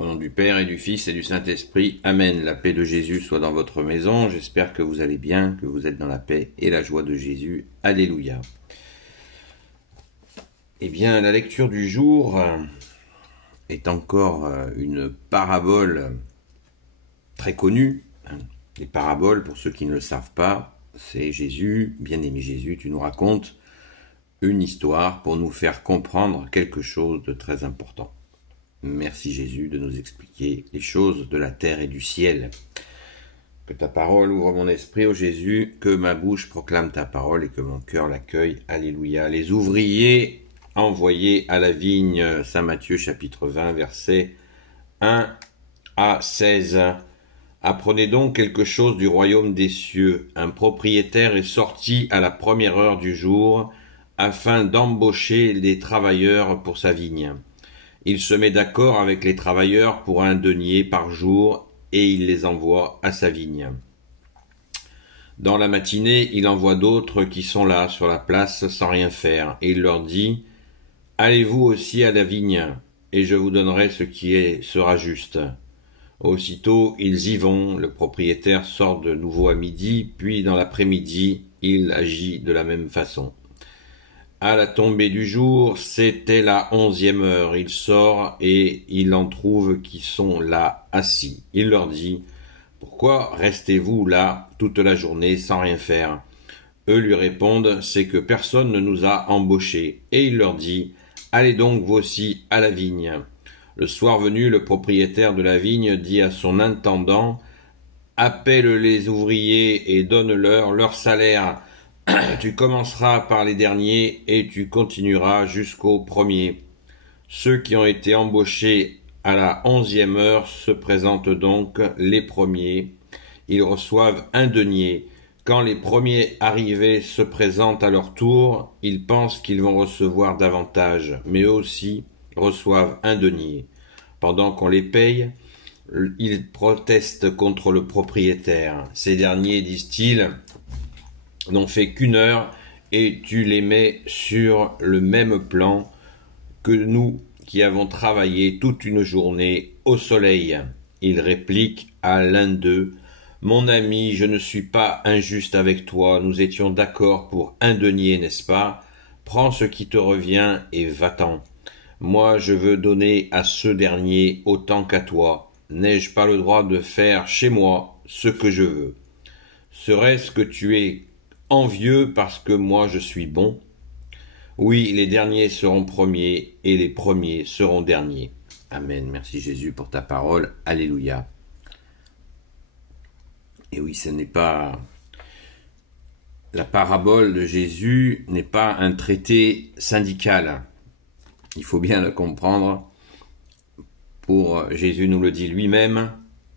Au nom du Père et du Fils et du Saint-Esprit, Amen. La paix de Jésus soit dans votre maison. J'espère que vous allez bien, que vous êtes dans la paix et la joie de Jésus. Alléluia. Eh bien, la lecture du jour est encore une parabole très connue. Les paraboles, pour ceux qui ne le savent pas, c'est Jésus, bien-aimé Jésus, tu nous racontes une histoire pour nous faire comprendre quelque chose de très important. Merci Jésus de nous expliquer les choses de la terre et du ciel. Que ta parole ouvre mon esprit, ô Jésus, que ma bouche proclame ta parole et que mon cœur l'accueille. Alléluia. Les ouvriers envoyés à la vigne, Saint Matthieu chapitre 20, versets 1 à 16. Apprenez donc quelque chose du royaume des cieux. Un propriétaire est sorti à la première heure du jour afin d'embaucher des travailleurs pour sa vigne. Il se met d'accord avec les travailleurs pour 1 denier par jour et il les envoie à sa vigne. Dans la matinée, il envoie d'autres qui sont là sur la place sans rien faire et il leur dit « Allez-vous aussi à la vigne et je vous donnerai ce qui sera juste. » Aussitôt, ils y vont, le propriétaire sort de nouveau à midi, puis dans l'après-midi, il agit de la même façon. À la tombée du jour, c'était la 11e heure. Il sort et il en trouve qui sont là assis. Il leur dit « Pourquoi restez-vous là toute la journée sans rien faire ?» Eux lui répondent « C'est que personne ne nous a embauchés. » Et il leur dit « Allez donc vous aussi à la vigne. » Le soir venu, le propriétaire de la vigne dit à son intendant « Appelle les ouvriers et donne-leur leur salaire. » Tu commenceras par les derniers et tu continueras jusqu'aux premiers. Ceux qui ont été embauchés à la 11e heure se présentent donc les premiers. Ils reçoivent 1 denier. Quand les premiers arrivés se présentent à leur tour, ils pensent qu'ils vont recevoir davantage, mais eux aussi reçoivent 1 denier. Pendant qu'on les paye, ils protestent contre le propriétaire. Ces derniers, disent-ils, n'ont fait qu'1 heure et tu les mets sur le même plan que nous qui avons travaillé toute une journée au soleil. Il réplique à l'un d'eux « Mon ami, je ne suis pas injuste avec toi, nous étions d'accord pour 1 denier, n'est-ce pas? Prends ce qui te revient et va-t'en. Moi, je veux donner à ce dernier autant qu'à toi. N'ai-je pas le droit de faire chez moi ce que je veux? Serait-ce que tu es envieux parce que moi je suis bon? Oui, les derniers seront premiers et les premiers seront derniers. » Amen. Merci Jésus pour ta parole. Alléluia. Et oui, ce n'est pas... La parabole de Jésus n'est pas un traité syndical. Il faut bien le comprendre. Pour Jésus nous le dit lui-même.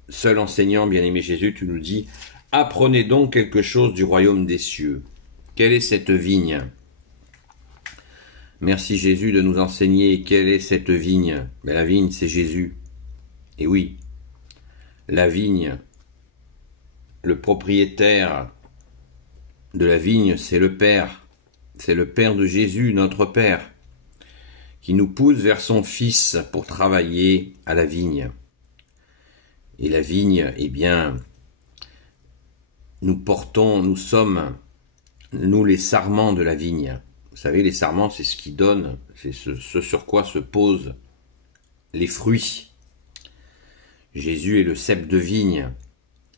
Seul enseignant, bien-aimé Jésus, tu nous dis « Apprenez donc quelque chose du royaume des cieux. » Quelle est cette vigne? Merci Jésus de nous enseigner quelle est cette vigne. Mais la vigne, c'est Jésus. Et oui, la vigne, le propriétaire de la vigne, c'est le Père. C'est le Père de Jésus, notre Père, qui nous pousse vers son Fils pour travailler à la vigne. Et la vigne, eh bien, nous sommes, nous les sarments de la vigne. Vous savez, les sarments, c'est ce qui donne, c'est ce sur quoi se posent les fruits. Jésus est le cep de vigne,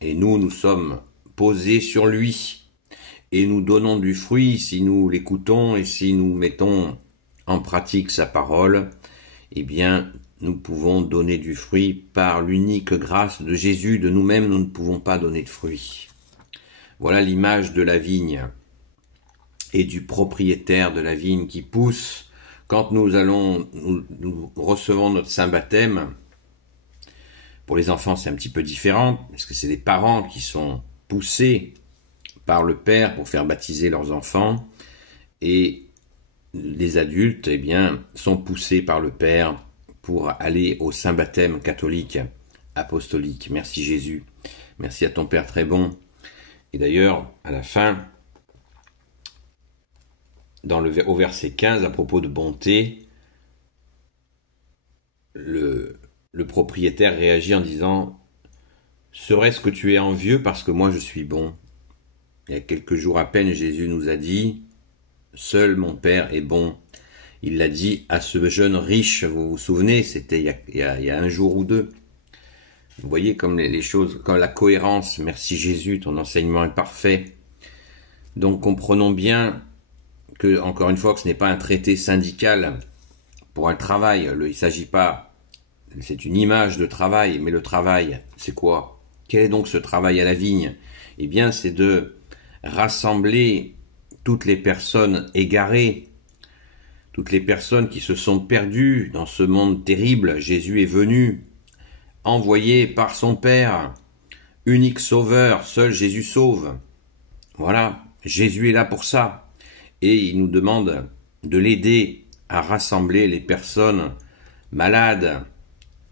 et nous sommes posés sur lui, et nous donnons du fruit si nous l'écoutons et si nous mettons en pratique sa parole. Eh bien, nous pouvons donner du fruit par l'unique grâce de Jésus. De nous-mêmes, nous ne pouvons pas donner de fruit. Voilà l'image de la vigne et du propriétaire de la vigne qui pousse. Quand nous recevons notre saint baptême, pour les enfants c'est un petit peu différent, parce que c'est les parents qui sont poussés par le Père pour faire baptiser leurs enfants, et les adultes, eh bien, sont poussés par le Père pour aller au saint baptême catholique, apostolique. Merci Jésus. Merci à ton Père très bon. Et d'ailleurs, à la fin, au verset 15, à propos de bonté, le le propriétaire réagit en disant « Serait-ce que tu es envieux parce que moi je suis bon ?» Il y a quelques jours à peine, Jésus nous a dit « Seul mon Père est bon ». Il l'a dit à ce jeune riche, vous vous souvenez, c'était il y a un jour ou deux. Vous voyez comme les choses, comme la cohérence. Merci Jésus, ton enseignement est parfait. Donc comprenons bien que, encore une fois, que ce n'est pas un traité syndical pour un travail. Il ne s'agit pas, c'est une image de travail, mais le travail, c'est quoi? Quel est donc ce travail à la vigne? Eh bien, c'est de rassembler toutes les personnes égarées, toutes les personnes qui se sont perdues dans ce monde terrible. Jésus est venu, envoyé par son Père, unique sauveur, seul Jésus sauve. Voilà, Jésus est là pour ça. Et il nous demande de l'aider à rassembler les personnes malades,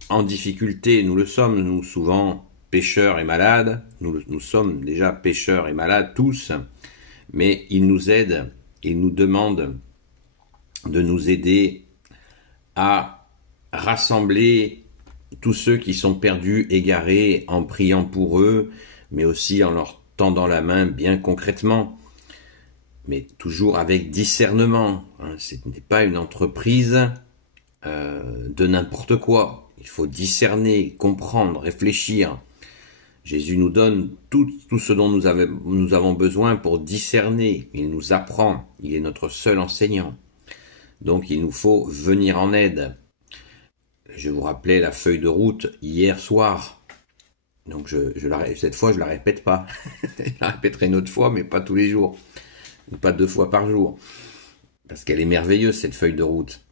en difficulté. Nous le sommes, nous, souvent, pécheurs et malades. Nous sommes déjà pécheurs et malades, tous. Mais il nous aide, il nous demande de nous aider à rassembler tous ceux qui sont perdus, égarés, en priant pour eux, mais aussi en leur tendant la main bien concrètement, mais toujours avec discernement. Ce n'est pas une entreprise de n'importe quoi. Il faut discerner, comprendre, réfléchir. Jésus nous donne tout ce dont nous avons besoin pour discerner. Il nous apprend. Il est notre seul enseignant. Donc il nous faut venir en aide. Je vous rappelais la feuille de route hier soir. Donc cette fois, je la répète pas. Je la répéterai une autre fois, mais pas tous les jours. Ou pas 2 fois par jour. Parce qu'elle est merveilleuse, cette feuille de route.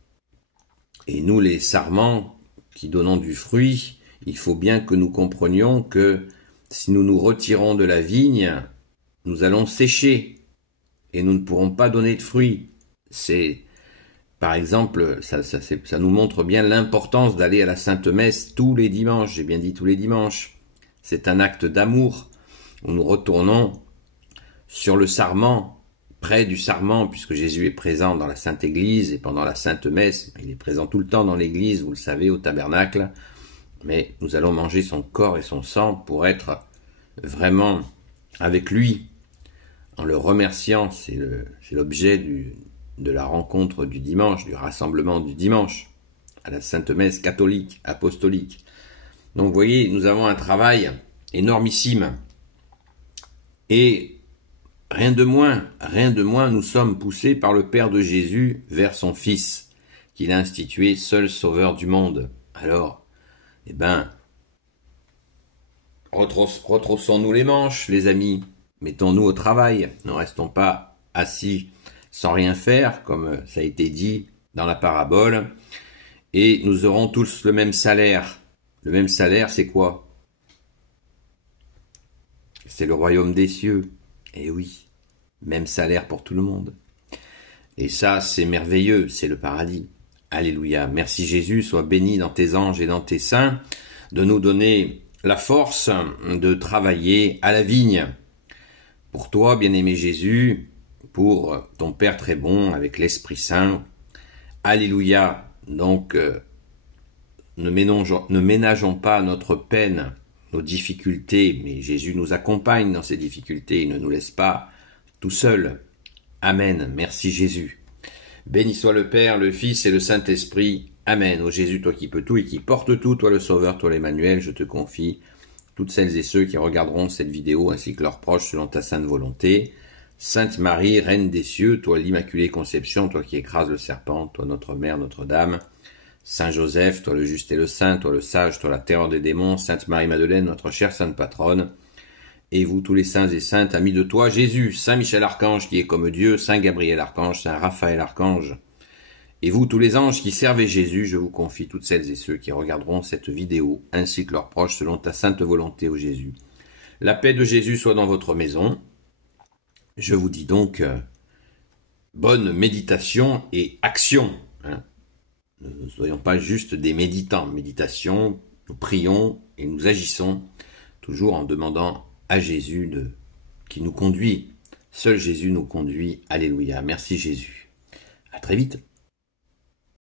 Et nous, les sarments, qui donnons du fruit, il faut bien que nous comprenions que si nous nous retirons de la vigne, nous allons sécher. Et nous ne pourrons pas donner de fruits. Par exemple, ça nous montre bien l'importance d'aller à la Sainte Messe tous les dimanches. J'ai bien dit tous les dimanches. C'est un acte d'amour où nous retournons sur le sarment, près du sarment, puisque Jésus est présent dans la Sainte Église et pendant la Sainte Messe. Il est présent tout le temps dans l'Église, vous le savez, au tabernacle. Mais nous allons manger son corps et son sang pour être vraiment avec lui, en le remerciant. C'est l'objet de la rencontre du dimanche, du rassemblement du dimanche, à la Sainte Messe catholique, apostolique. Donc vous voyez, nous avons un travail énormissime. Et rien de moins, nous sommes poussés par le Père de Jésus vers son Fils, qu'il a institué seul sauveur du monde. Alors, retroussons-nous les manches, les amis. Mettons-nous au travail. Ne restons pas assis sans rien faire, comme ça a été dit dans la parabole. Et nous aurons tous le même salaire. Le même salaire, c'est quoi? C'est le royaume des cieux. Eh oui, même salaire pour tout le monde. Et ça, c'est merveilleux, c'est le paradis. Alléluia. Merci Jésus, sois béni dans tes anges et dans tes saints, de nous donner la force de travailler à la vigne. Pour toi, bien-aimé Jésus, pour ton Père très bon, avec l'Esprit Saint. Alléluia. Donc, ne ménageons pas notre peine, nos difficultés, mais Jésus nous accompagne dans ces difficultés, il ne nous laisse pas tout seuls. Amen. Merci Jésus. Béni soit le Père, le Fils et le Saint-Esprit. Amen. Ô Jésus, toi qui peux tout et qui portes tout, toi le Sauveur, toi l'Emmanuel, je te confie toutes celles et ceux qui regarderont cette vidéo ainsi que leurs proches selon ta sainte volonté. Sainte Marie, Reine des cieux, toi l'Immaculée Conception, toi qui écrases le serpent, toi notre Mère, Notre-Dame. Saint Joseph, toi le juste et le saint, toi le sage, toi la terreur des démons. Sainte Marie-Madeleine, notre chère sainte patronne. Et vous tous les saints et saintes, amis de toi, Jésus, Saint Michel Archange qui est comme Dieu, Saint Gabriel Archange, Saint Raphaël Archange. Et vous tous les anges qui servez Jésus, je vous confie toutes celles et ceux qui regarderont cette vidéo, ainsi que leurs proches selon ta sainte volonté, ô Jésus. La paix de Jésus soit dans votre maison. Je vous dis donc, bonne méditation et action. Ne soyons pas juste des méditants. Méditation, nous prions et nous agissons, toujours en demandant à Jésus qui nous conduit. Seul Jésus nous conduit. Alléluia. Merci Jésus. À très vite.